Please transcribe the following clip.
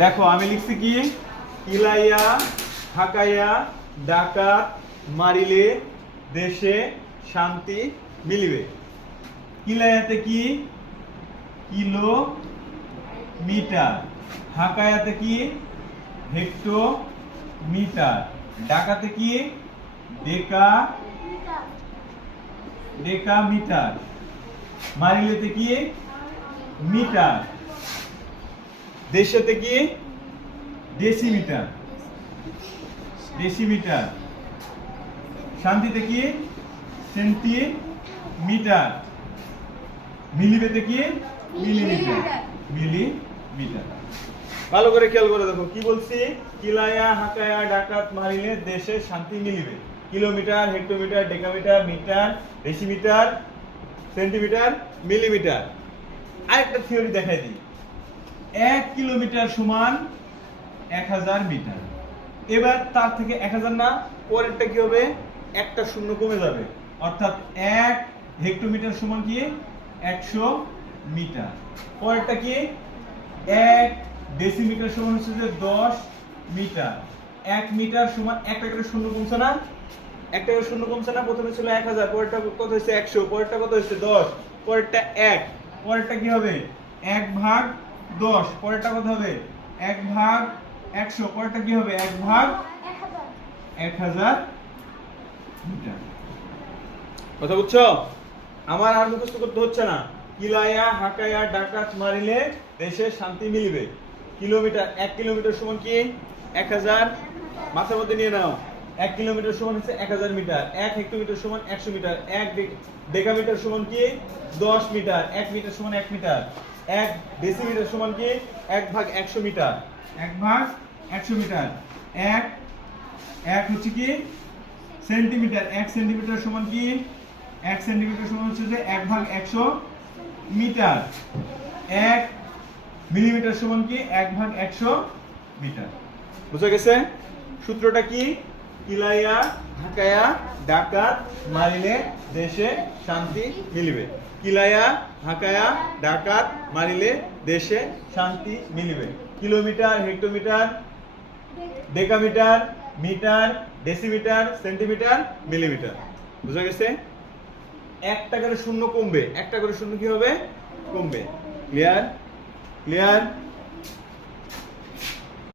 দেখো আমি লিখছি কি, কিলাইয়া হাকাইয়া ডাকাত মারিলে দেশে শান্তি মিলিবে। কিলাইয়াতে কি, কিলো মিটার, হাকায়াতে কি, হেক্টোমিটার, ডাকাতে কি, ডেকামিটার, মারিলেতে কি, মিটার, দেশেতে কি, ডেসিমিটার, শান্তিতে কি, সেন্টিমিটার, মিলিবেতে কি, মিলিমিটার। ভালো করে খেয়াল করে দেখো কি বলছি, কিলাইয়া হাকায়া ডাকাত মারিলে দেশে শান্তি মিলিবে। Kilometre, hectometre, decametre, metre, decimetre, centimetre, millimetre. আরেকটা থিওরি দেখাই দিই। 1 কিলোমিটার সমান 1000 মিটার। এবার তার থেকে 1000 না, পরেরটা কি হবে, একটা শূন্য কমে যাবে, অর্থাৎ 1 হেক্টোমিটার সমান কি, 100 মিটার। পরেরটা কি, 1 ডেসিমিটার সমান হচ্ছে যে 10 মিটার। 1 মিটার সমান, একটা করে শূন্য কমছে না, একটা করে শূন্য কমছে না, প্রথমে ছিল 1000, পরেরটা কত হয়েছে 100, পরেরটা কত হয়েছে 10, পরেরটা 1, পরেরটা কি হবে 1/10, পরেরটা কত হবে 1/100, পরেরটা কি হবে 1/1000 মিটার। কথা বুঝছো? আমার আর মুখস্থ করতে হচ্ছে না। কিলাইয়া হাকায়া ডাকাত মারিলে দেশে শান্তি মিলিবে। কিলোমিটার, 1 কিলোমিটার সমান কি 1000, মাথার মধ্যে নিয়ে নাও। 1 কিলোমিটার সমান হচ্ছে 1000 মিটার। 1 হেক্টোমিটার সমান 100 মিটার। 1 ডেকামিটার সমান কি 10 মিটার। 1 মিটার সমান 1 মিটার। 1 ডেসিমিটার সমান কি 1/100 মিটার। 1/100 মিটার। 1 হচ্ছে কি সেন্টিমিটার। 1 সেন্টিমিটার সমান কি, 1 সেন্টিমিটার সমান হচ্ছে যে 1/100 মিটার। 1 মিলিমিটার সমান কি 1/100 মিটার। বুঝা গেছে? সূত্রটা কি, কিলাইয়া হাকায়া ডাকাত মারিলে দেশে শান্তি মিলিবে। কিলাইয়া হাকায়া ডাকাত মারিলে দেশে শান্তি মিলিবে। Kilometre, hectometre, decametre, metre, decimetre, centimetre, millimetre. বুঝা গেছে? একটা করে শূন্য কমবে, একটা করে শূন্য কি হবে, কমবে। ক্লিয়ার?